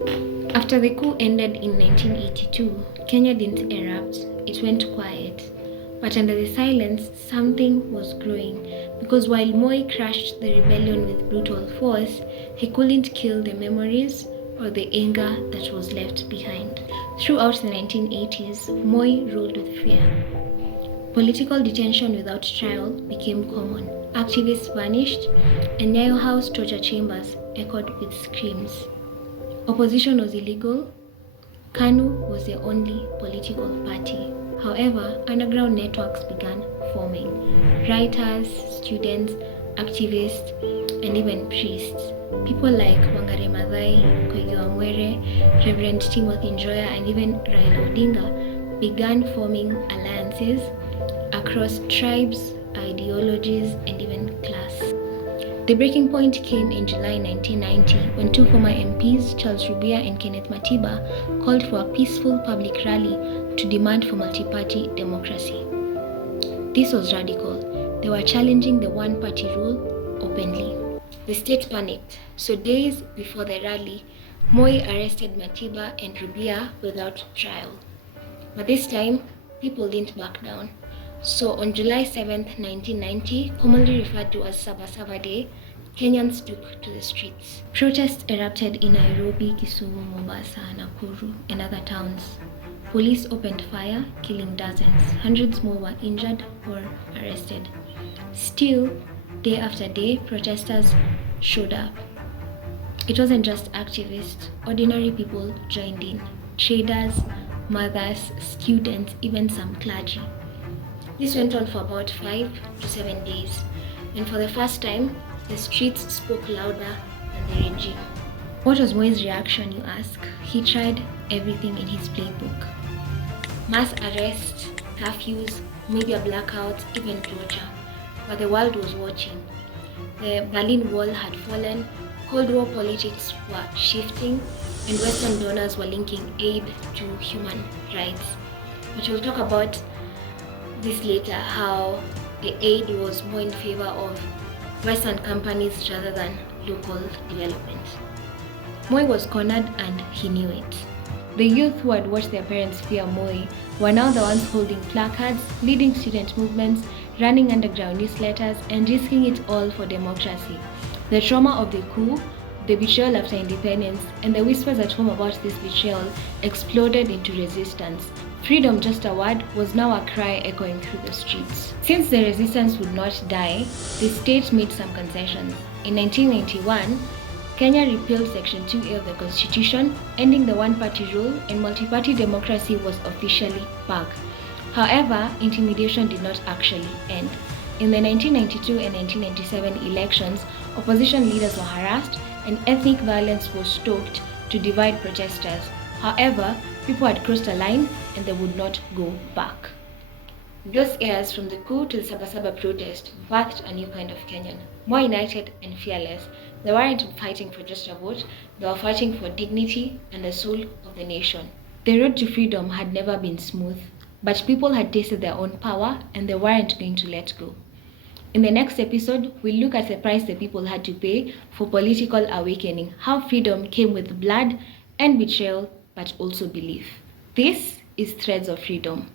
After the coup ended in 1982, Kenya didn't erupt, it went quiet. But under the silence, something was growing, because while Moi crushed the rebellion with brutal force, he couldn't kill the memories or the anger that was left behind. Throughout the 1980s, Moi ruled with fear. Political detention without trial became common. Activists vanished, and Nyayo House torture chambers echoed with screams. Opposition was illegal. KANU was the only political party. However, underground networks began forming. Writers, students, activists, and even priests. People like Wangari Maathai, Koigi wa Mwere, Reverend Timothy Njoya, and even Raila Odinga began forming alliances across tribes, ideologies, and even class. The breaking point came in July 1990 when two former MPs, Charles Rubia and Kenneth Matiba, called for a peaceful public rally to demand for multi-party democracy. This was radical. They were challenging the one-party rule openly. The state panicked, so days before the rally, Moi arrested Matiba and Rubia without trial. But this time, people didn't back down. So on July 7, 1990, commonly referred to as Sabasaba Day, Kenyans took to the streets. Protests erupted in Nairobi, Kisumu, Mombasa, Nakuru, and other towns. Police opened fire, killing dozens. Hundreds more were injured or arrested. Still, day after day, protesters showed up. It wasn't just activists, ordinary people joined in. Traders, mothers, students, even some clergy. This went on for about 5 to 7 days, and for the first time, the streets spoke louder than the regime. What was Moi's reaction, you ask? He tried everything in his playbook. Mass arrests, curfews, media blackouts, even torture. But the world was watching. The Berlin Wall had fallen, Cold War politics were shifting, and Western donors were linking aid to human rights. But we'll talk about this later, how the aid was more in favor of Western companies rather than local development. Moi was cornered and he knew it. The youth who had watched their parents fear Moi were now the ones holding placards, leading student movements, running underground newsletters, and risking it all for democracy. The trauma of the coup, the betrayal after independence, and the whispers at home about this betrayal exploded into resistance. Freedom, just a word, was now a cry echoing through the streets. Since the resistance would not die, the state made some concessions. In 1991, Kenya repealed Section 2A of the Constitution, ending the one-party rule, and multi-party democracy was officially back. However, intimidation did not actually end. In the 1992 and 1997 elections, opposition leaders were harassed and ethnic violence was stoked to divide protesters. However, people had crossed a line and they would not go back. Those years from the coup to the Sabasaba protest birthed a new kind of Kenyan, more united and fearless. They weren't fighting for just a vote, they were fighting for dignity and the soul of the nation. The road to freedom had never been smooth, but people had tasted their own power and they weren't going to let go. In the next episode, we'll look at the price the people had to pay for political awakening, how freedom came with blood and betrayal, but also belief. This is Threads of Freedom.